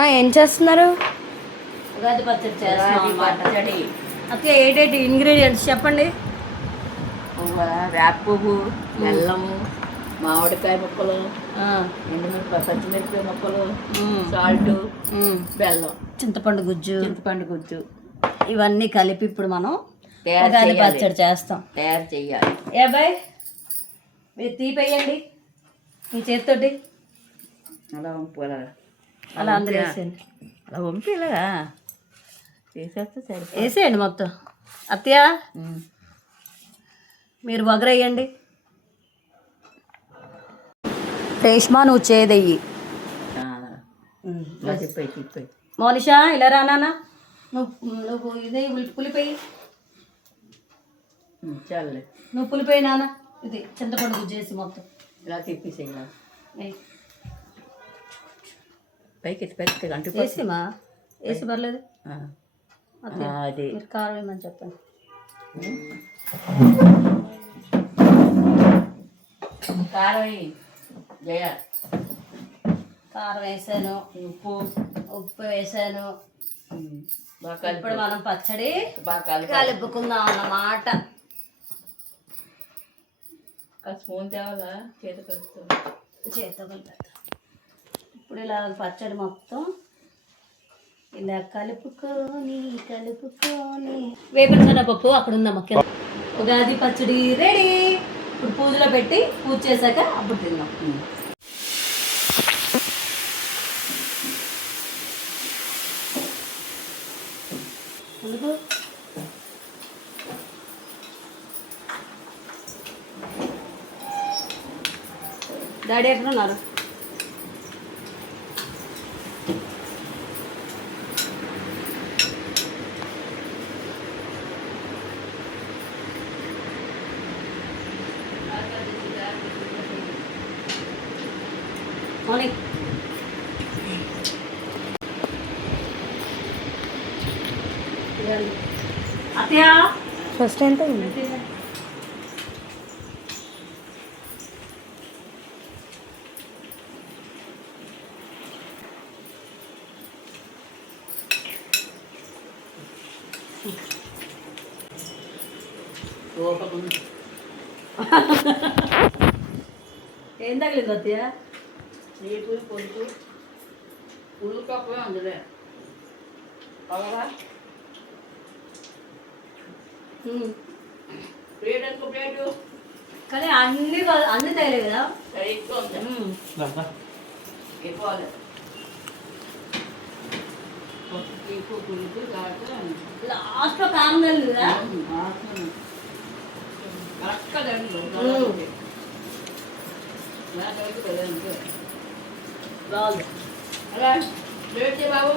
మా ఏం చేస్తున్నారు? ఉగాది పచ్చడి చేస్తున్నాం. పచ్చడి ఓకే, ఏంటంటే ఇంగ్రీడియంట్స్ చెప్పండి. వేప పువ్వు, బెల్లము, మామిడికాయ ముక్కలు, ఎండుమిరపకాయ, పచ్చిమిరపకాయ ముక్కలు, సాల్ట్, బెల్లం, చింతపండు గుజ్జు, గుజ్జు ఇవన్నీ కలిపి ఇప్పుడు మనం ఉగాది పచ్చడి తయారు చేయాలి. ఏ బాయ్, మీరు తీపేయండి మీ చేతితోటి. అలా వంపాలి, అలా అందరూ వేసేయండి. అలా వంపి ఇలాగా చేసేస్తే సరే. వేసేయండి మొత్తం. అత్తయ్య మీరు వగరేయండి. రేష్మా నువ్వు చేదయ్యి. చెప్పాయి మౌనిషా ఇలా రానా, నువ్వు ఇదే పులిపోయి, చాలే నువ్వు పులిపోయి నాన్న. ఇది చింతపండు గుజ్జేసి మొత్తం ఇలా తిప్పేసి వేయి. పైకి పైకి అంటే వేసిమా, వేసి పర్లేదు. అది మీరు కారం వేయమని చెప్పండి. కారం జయ కారం వేసాను, ఉప్పు వేసాను. ఇప్పుడు మనం పచ్చడి కలుపుకుందాం అన్నమాట. స్పూన్ తేవాలా, చేతి చేతితో కలిపేద్దాం. ఇప్పుడు ఇలా పచ్చడి మొత్తం ఇలా కలుపుకొని వేపన శనగపప్పు అక్కడ ఉందమ్మ. ఉగాది పచ్చడి రెడీ. ఇప్పుడు పూజలో పెట్టి పూజ చేశాక అప్పుడు తిందాం. ఎందుకు డాడీ ఎక్కడ ఉన్నారు? మార్నింగ్ అత్తయ్య ఫస్ట్ ఎంత ఉంది? ఏం తగిలింది అత్తయ్య? నీకు పొద్దు పుల్లు కప్పు అందులో అవగా ప్లేట్ అనుకో, ప్లేటు కానీ అన్ని తగిలే కదా. ఎక్కువ ఎక్కువాలి. ఎక్కువ పులుపు లాస్ట్లో కారం తగిలింది కదా. కరెక్ట్గా బాగుంది. అలా ప్లేట్ బాబు.